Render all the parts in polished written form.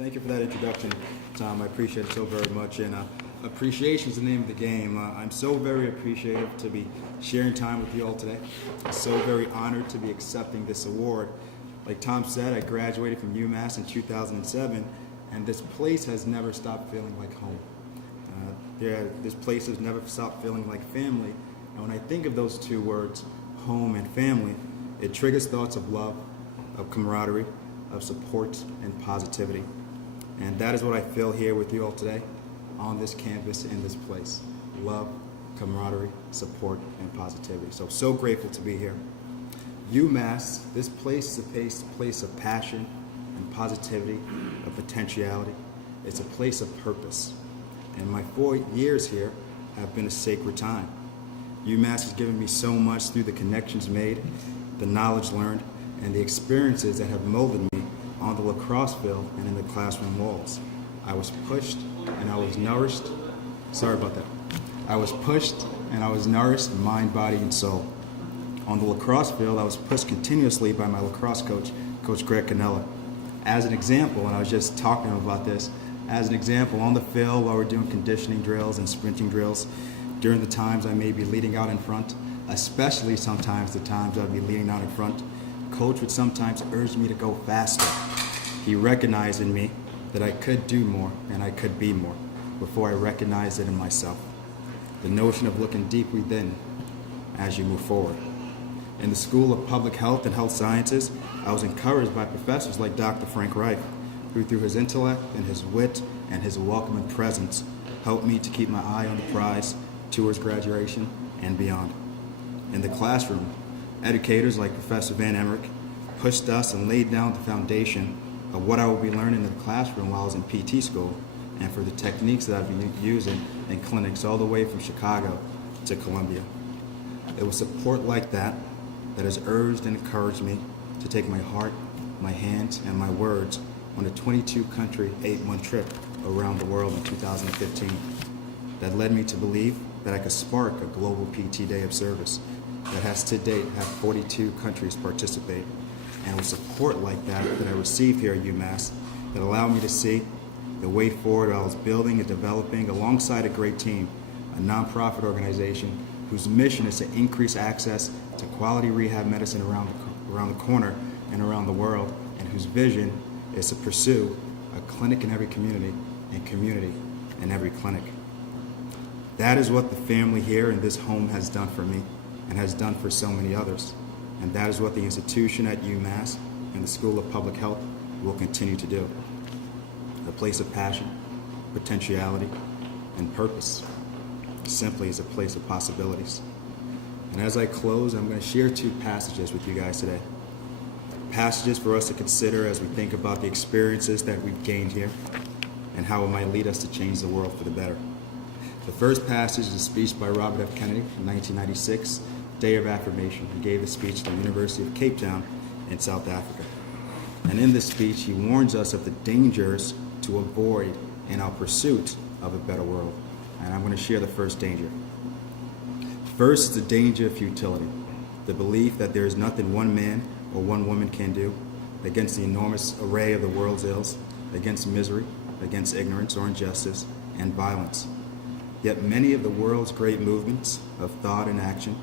Thank you for that introduction, Tom. I appreciate it so very much. And appreciation is the name of the game. I'm so very appreciative to be sharing time with you all today. I'm so very honored to be accepting this award. Like Tom said, I graduated from UMass in 2007, and this place has never stopped feeling like home. This place has never stopped feeling like family. And when I think of those two words, home and family, it triggers thoughts of love, of camaraderie, of support, and positivity. And that is what I feel here with you all today on this campus, in this place. Love, camaraderie, support, and positivity. So grateful to be here. UMass, this place is a place of passion and positivity, of potentiality. It's a place of purpose. And my 4 years here have been a sacred time. UMass has given me so much through the connections made, the knowledge learned, and the experiences that have molded me on the lacrosse field and in the classroom walls. I was pushed and I was nourished. Sorry about that. I was pushed and I was nourished, mind, body, and soul. On the lacrosse field, I was pushed continuously by my lacrosse coach, Coach Greg Canella. As an example, and I was just talking about this, as an example, on the field while we're doing conditioning drills and sprinting drills, during the times I may be leading out in front, especially sometimes the times I'd be leading out in front, Coach would sometimes urge me to go faster. He recognized in me that I could do more and I could be more before I recognized it in myself. The notion of looking deep within as you move forward. In the School of Public Health and Health Sciences, I was encouraged by professors like Dr. Frank Reich, who through his intellect and his wit and his welcoming presence helped me to keep my eye on the prize towards graduation and beyond. In the classroom, educators like Professor Van Emmerich pushed us and laid down the foundation of what I will be learning in the classroom while I was in PT school, and for the techniques that I've been using in clinics all the way from Chicago to Columbia. It was support like that that has urged and encouraged me to take my heart, my hands, and my words on a 22-country, 8-month trip around the world in 2015. That led me to believe that I could spark a global PT Day of Service that has to date had 42 countries participate. And with support like that I received here at UMass that allowed me to see the way forward I was building and developing alongside a great team, a nonprofit organization whose mission is to increase access to quality rehab medicine around the corner and around the world, and whose vision is to pursue a clinic in every community and community in every clinic. That is what the family here in this home has done for me and has done for so many others. And that is what the institution at UMass and the School of Public Health will continue to do. A place of passion, potentiality, and purpose. Simply is a place of possibilities. And as I close, I'm going to share 2 passages with you guys today. Passages for us to consider as we think about the experiences that we've gained here and how it might lead us to change the world for the better. The first passage is a speech by Robert F. Kennedy in 1996, Day of Affirmation. He gave a speech at the University of Cape Town in South Africa. And in this speech, he warns us of the dangers to avoid in our pursuit of a better world. And I'm going to share the first danger. First is the danger of futility, the belief that there is nothing one man or one woman can do against the enormous array of the world's ills, against misery, against ignorance or injustice, and violence. Yet many of the world's great movements of thought and action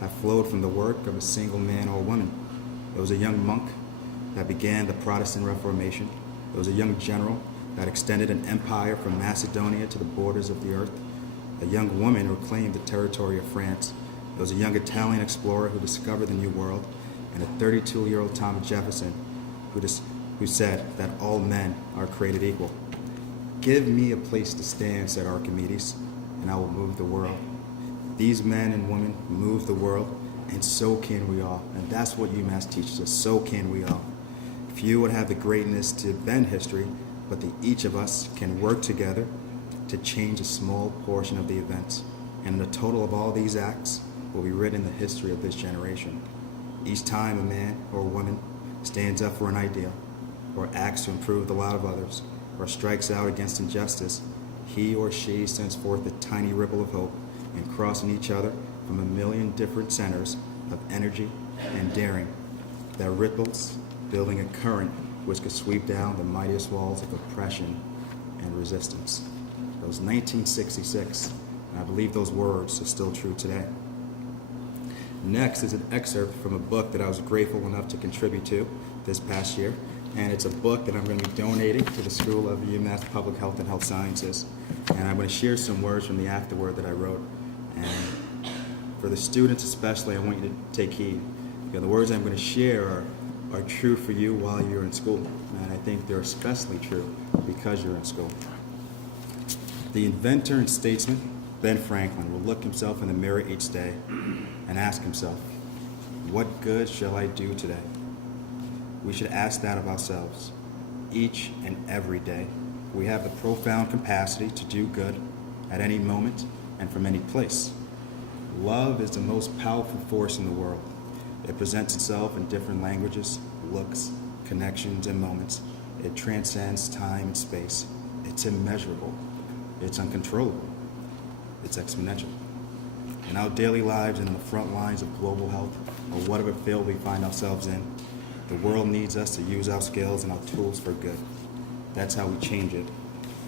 have flowed from the work of a single man or woman. There was a young monk that began the Protestant Reformation. There was a young general that extended an empire from Macedonia to the borders of the earth. A young woman who claimed the territory of France. There was a young Italian explorer who discovered the New World, and a 32-year-old Thomas Jefferson who said that all men are created equal. Give me a place to stand, said Archimedes, and I will move the world. These men and women move the world, and so can we all. And that's what UMass teaches us, so can we all. Few would have the greatness to bend history, but each of us can work together to change a small portion of the events. And the total of all these acts will be written in the history of this generation. Each time a man or woman stands up for an ideal, or acts to improve the lot of others, or strikes out against injustice, he or she sends forth a tiny ripple of hope, and crossing each other from a million different centers of energy and daring that ripples, building a current which could sweep down the mightiest walls of oppression and resistance. That was 1966, and I believe those words are still true today. Next is an excerpt from a book that I was grateful enough to contribute to this past year, and it's a book that I'm going to be donating to the School of UMass Public Health and Health Sciences, and I'm going to share some words from the afterword that I wrote. And for the students especially, I want you to take heed. The words I'm going to share are true for you while you're in school, and I think they're especially true because you're in school. The inventor and statesman, Ben Franklin, will look himself in the mirror each day and ask himself, what good shall I do today? We should ask that of ourselves each and every day. We have the profound capacity to do good at any moment and from any place. Love is the most powerful force in the world. It presents itself in different languages, looks, connections, and moments. It transcends time and space. It's immeasurable. It's uncontrollable. It's exponential. In our daily lives and in the front lines of global health, or whatever field we find ourselves in, the world needs us to use our skills and our tools for good. That's how we change it,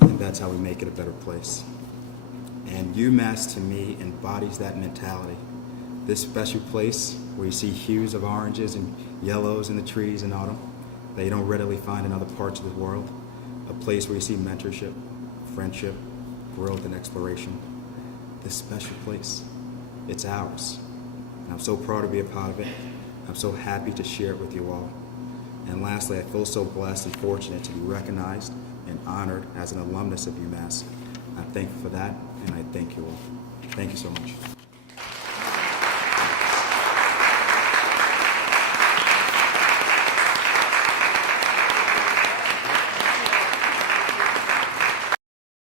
and that's how we make it a better place. And UMass, to me, embodies that mentality. This special place where you see hues of oranges and yellows in the trees in autumn that you don't readily find in other parts of the world. A place where you see mentorship, friendship, growth, and exploration. This special place, it's ours. And I'm so proud to be a part of it. I'm so happy to share it with you all. And lastly, I feel so blessed and fortunate to be recognized and honored as an alumnus of UMass. I'm thankful for that, and I thank you all. Thank you so much.